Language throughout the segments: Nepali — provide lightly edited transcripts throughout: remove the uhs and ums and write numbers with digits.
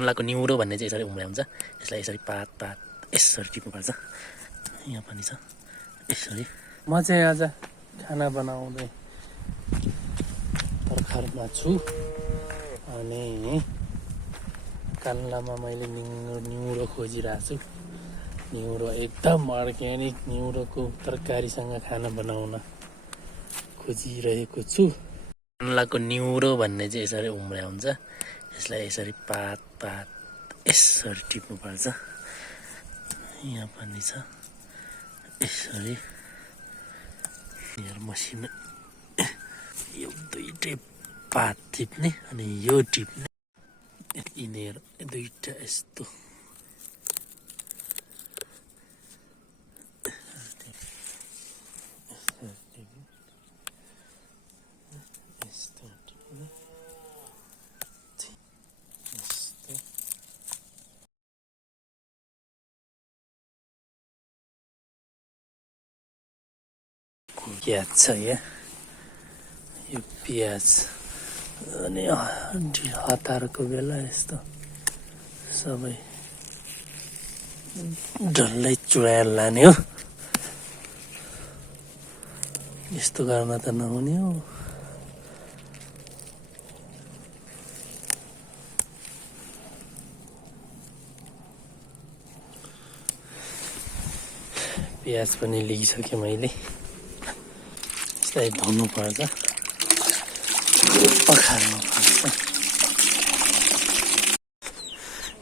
को निउरो भन्ने चाहिँ यसरी उम्रे हुन्छ। यसलाई यसरी पात पात यसरी टिप्नुपर्छ। यहाँ पनि छ यसरी। म चाहिँ आज खाना बनाउँदै भर्खरमा छु अनि कान्लामा मैले निउरो खोजिरहेको छु। निउरो एकदम अर्ग्यानिक निउरोको तरकारीसँग खाना बनाउन खोजिरहेको छु। कान्लाको निउरो भन्ने चाहिँ यसरी उम्रे हुन्छ। यसलाई यसरी पात पात यसरी टिप्नुपर्छ। यहाँ पनि छ यसरी। यहाँ मसिनो यो दुईटै पात टिप्ने अनि यो टिप्ने। यिनीहरू दुईटा यस्तो प्याज छ यहाँ। यो प्याज अनि हतारको बेला यस्तो सबै डल्लै चुडाएर लाने हो। यस्तो गर्न त नहुने हो। प्याज पनि लिइसकेँ मैले। यसलाई धुनु पर्छ, पखाल्नु पर्छ।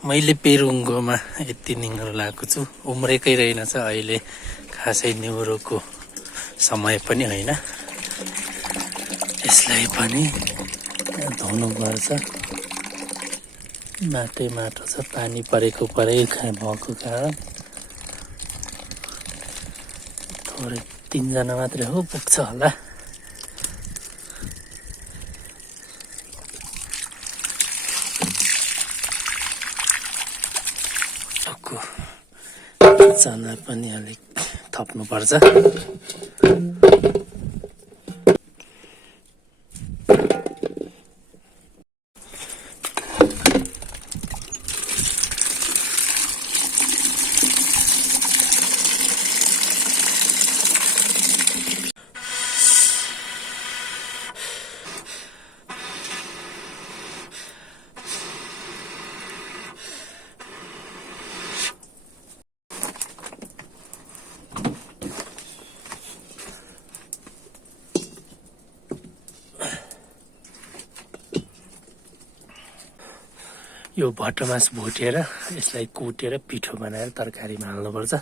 मैले पेरुङ्गोमा यति निङ्गरो लगाएको छु। उम्रेकै रहेनछ अहिले, खासै निउरोको समय पनि होइन। यसलाई पनि धुनु पर्छ। माटै माटो छ, पानी परेको भएको कारण थोरै 3 जना मात्रै हो, पुग्छ होला। चना पनि अलिक थप्नुपर्छ। यो भटमास भुटेर यसलाई कुटेर पिठो बनाएर तरकारीमा हाल्नुपर्छ।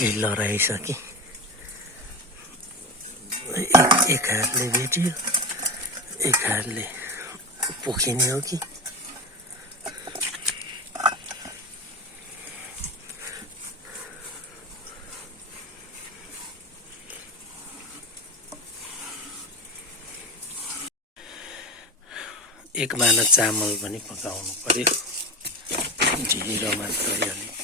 लहराइसके एक हातले भेटियो, एक हातले पोखिने हो कि। एक माना चामल पनि पकाउनु पर्यो, ढिलो मात्रै अलिक।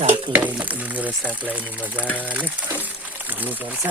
सागलाई निगुरो सागलाई नि मजाले धुनुपर्छ।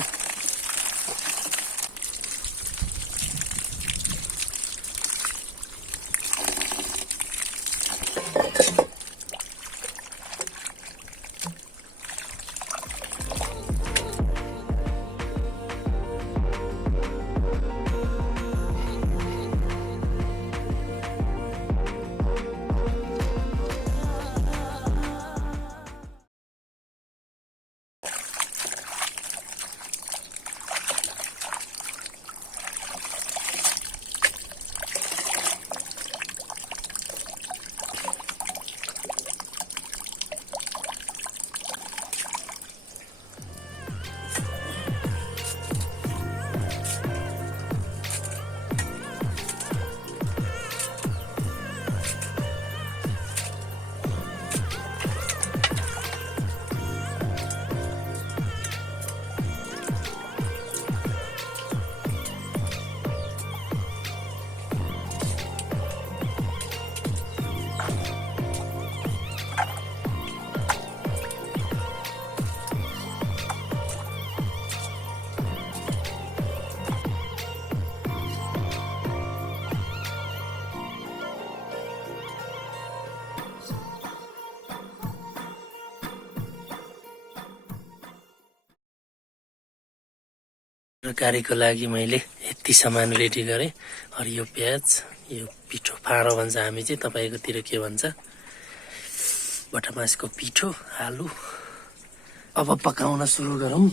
तरकारीको लागि मैले यति सामान रेडी गरेँ। हरियो प्याज, यो पिठो फाँडो भन्छ हामी चाहिँ, तपाईँकोतिर के भन्छ, बटमासको पिठो, आलु। अब पकाउन सुरु गरौँ।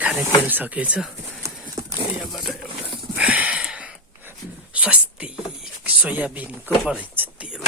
खाने तेल सकेछ। यहाँबाट एउटा स्वास्तिक सोयाबिनको परेछ तेल।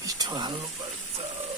पिठो हाल्नुपर्छ।